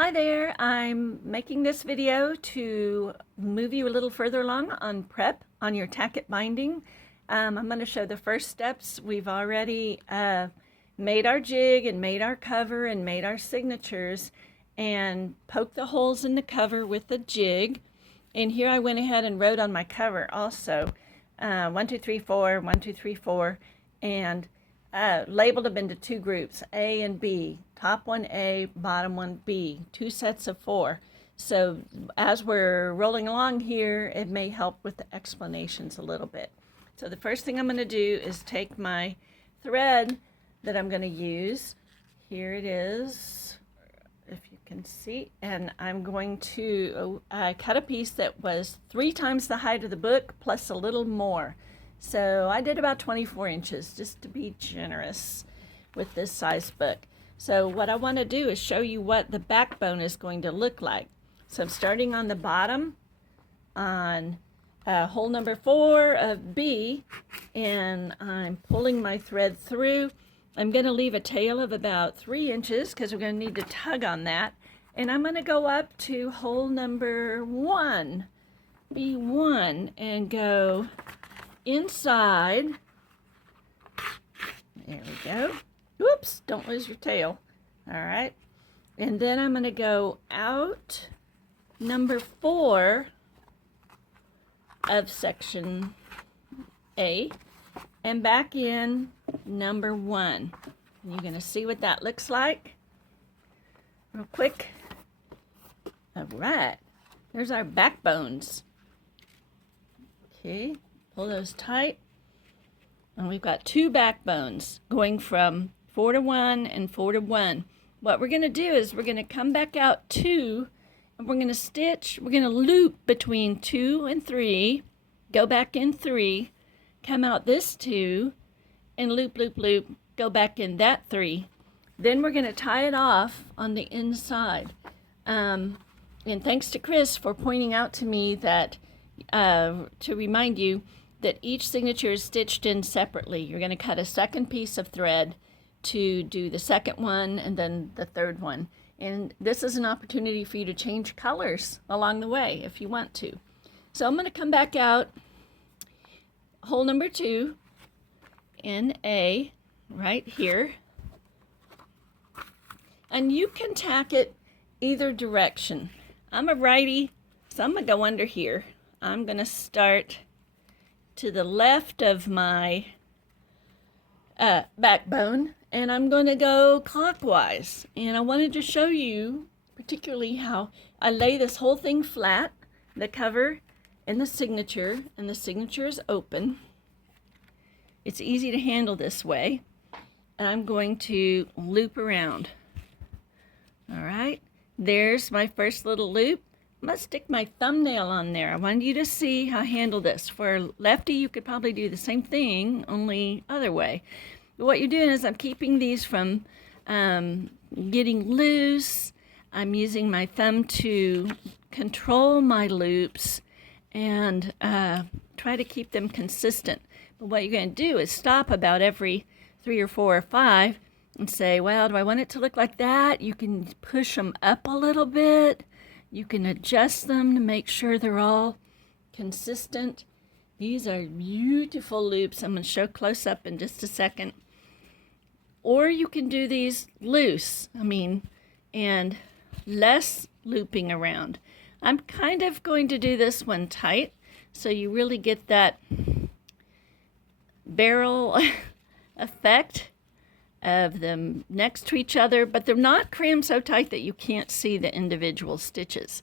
Hi there, I'm making this video to move you a little further along on prep on your tacket binding. I'm going to show the first steps. We've already made our jig and made our cover and made our signatures and poked the holes in the cover with the jig. And here I went ahead and wrote on my cover also 1, 2, 3, 4, 1, 2, 3, 4, and labeled them into two groups, A and B. Top one A, bottom one B, two sets of 4. So as we're rolling along here, it may help with the explanations a little bit. So the first thing I'm going to do is take my thread that I'm going to use. Here it is, if you can see, and I'm going to cut a piece that was 3 times the height of the book plus a little more. So I did about 24 inches just to be generous with this size book. So what I want to do is show you what the backbone is going to look like. So I'm starting on the bottom on hole number 4 of B, and I'm pulling my thread through. I'm going to leave a tail of about 3 inches because we're going to need to tug on that. And I'm going to go up to hole number 1, B1, and go inside. There we go. Whoops, don't lose your tail. All right. And then I'm going to go out number 4 of section A and back in number 1. And you're going to see what that looks like real quick. All right. There's our backbones. Okay. Pull those tight. And we've got 2 backbones going from 4 to 1 and 4 to 1. What we're going to do is we're going to come back out 2, and we're going to stitch, we're going to loop between 2 and 3, go back in 3, come out this 2, and loop, loop, loop, go back in that 3. Then we're going to tie it off on the inside. And thanks to Chris for pointing out to me that, to remind you, that each signature is stitched in separately. You're going to cut a second piece of thread to do the second one and then the third one. And this is an opportunity for you to change colors along the way if you want to. So I'm going to come back out hole number 2 in A right here. And you can tack it either direction. I'm a righty, so I'm going to go under here. I'm going to start to the left of my backbone, and I'm going to go clockwise. And I wanted to show you particularly how I lay this whole thing flat, the cover and the signature is open. It's easy to handle this way. And I'm going to loop around. All right, there's my first little loop. I'm going to stick my thumbnail on there. I wanted you to see how I handle this. For a lefty, you could probably do the same thing, only other way. But what you're doing is I'm keeping these from getting loose. I'm using my thumb to control my loops and try to keep them consistent. But what you're going to do is stop about every 3 or 4 or 5 and say, well, do I want it to look like that? You can push them up a little bit. You can adjust them to make sure they're all consistent. These are beautiful loops. I'm going to show close up in just a second. Or you can do these loose, and less looping around. I'm kind of going to do this one tight, so you really get that barrel effect of them next to each other, but they're not crammed so tight that you can't see the individual stitches.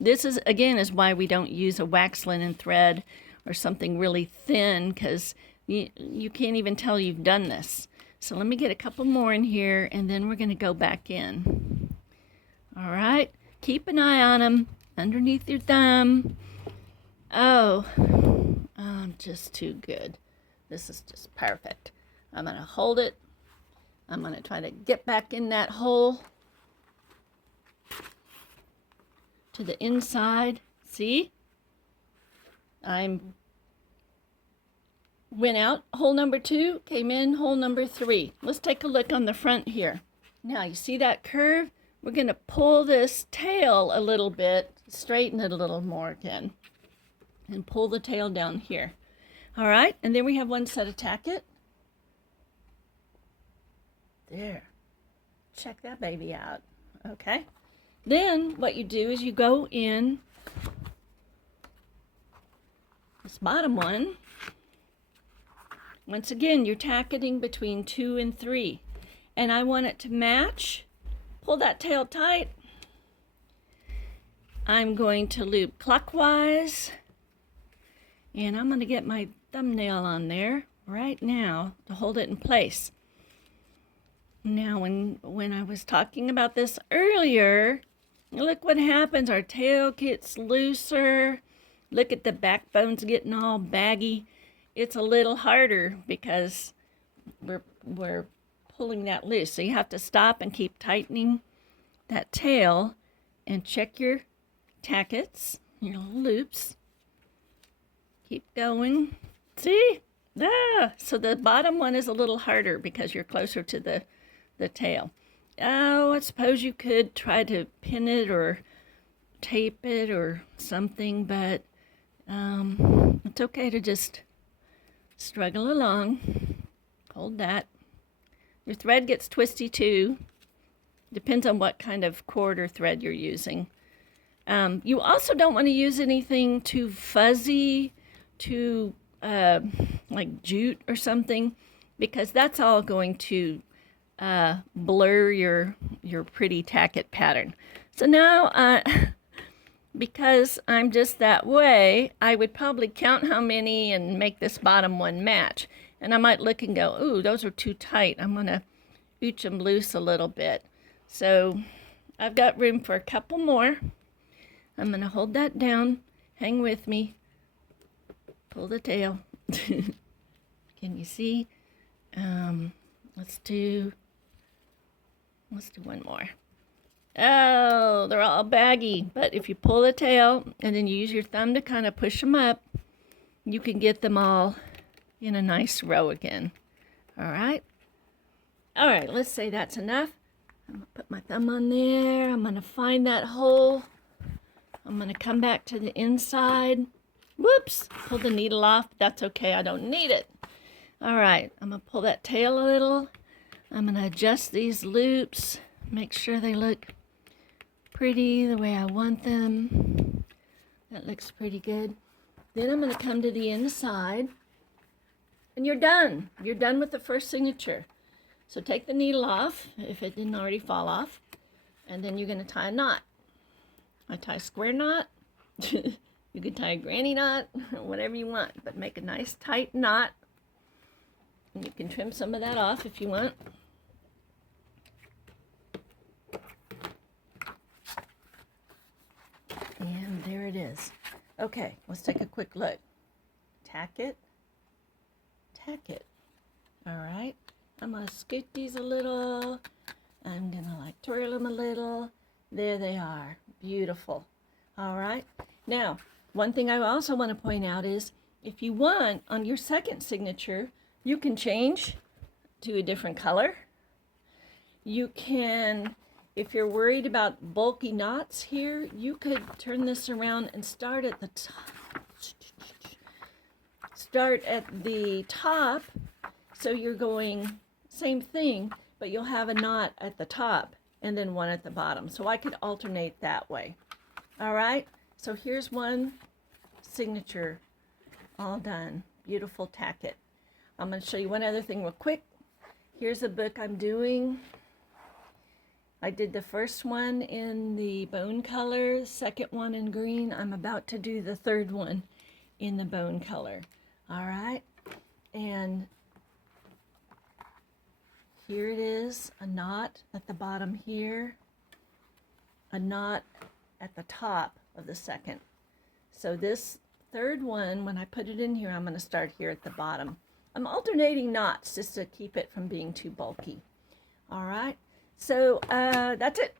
This is, again, is why we don't use a wax linen thread or something really thin, because you can't even tell you've done this. So let me get a couple more in here, and then we're going to go back in. All right, keep an eye on them underneath your thumb. Oh, I'm just too good. This is just perfect. I'm going to hold it. I'm going to try to get back in that hole to the inside. See? Went out hole number 2, came in hole number 3. Let's take a look on the front here. Now, you see that curve? we're going to pull this tail a little bit, straighten it a little more again, and pull the tail down here. All right, and then we have one set of tacket. There. Check that baby out. Okay. Then what you do is you go in this bottom one. Once again, you're tacketing between 2 and 3. And I want it to match. Pull that tail tight. I'm going to loop clockwise. And I'm going to get my thumbnail on there right now to hold it in place. Now, when I was talking about this earlier, look what happens. Our tail gets looser. Look at the backbones getting all baggy. It's a little harder because we're pulling that loose. So you have to stop and keep tightening that tail and check your tackets, your loops. Keep going. See? Ah, so the bottom one is a little harder because you're closer to the tail. Oh, I suppose you could try to pin it or tape it or something, but it's okay to just struggle along. Hold that. Your thread gets twisty too. Depends on what kind of cord or thread you're using. You also don't want to use anything too fuzzy, too like jute or something, because that's all going to blur your pretty tacket pattern. So now, because I'm just that way, I would probably count how many and make this bottom one match. And I might look and go, ooh, those are too tight. I'm going to ooch them loose a little bit. So I've got room for a couple more. I'm going to hold that down. Hang with me. Pull the tail. Can you see? Let's do one more. Oh, they're all baggy. But if you pull the tail and then you use your thumb to kind of push them up, you can get them all in a nice row again. All right? All right, let's say that's enough. I'm going to put my thumb on there. I'm going to find that hole. I'm going to come back to the inside. Whoops, pull the needle off. That's okay, I don't need it. All right, I'm going to pull that tail a little. I'm going to adjust these loops, make sure they look pretty the way I want them. That looks pretty good. Then I'm going to come to the inside, and you're done. You're done with the first signature. So take the needle off, if it didn't already fall off, and then you're going to tie a knot. I tie a square knot. You can tie a granny knot, whatever you want, but make a nice tight knot. And you can trim some of that off if you want. And there it is. Okay, let's take a quick look. Tacket, tacket. All right, I'm going to scoot these a little. I'm going to like twirl them a little. There they are. Beautiful. All right. Now, one thing I also want to point out is if you want, on your second signature, you can change to a different color. You can, if you're worried about bulky knots here, you could turn this around and start at the top. Start at the top, so you're going same thing, but you'll have a knot at the top and then one at the bottom. So I could alternate that way. All right, so here's one signature all done. Beautiful tacket. I'm going to show you one other thing real quick. Here's a book I'm doing. I did the first one in the bone color, second one in green. I'm about to do the third one in the bone color. All right, and here it is, a knot at the bottom here, a knot at the top of the second. So this third one, when I put it in here, I'm going to start here at the bottom. I'm alternating knots just to keep it from being too bulky. All right, so that's it.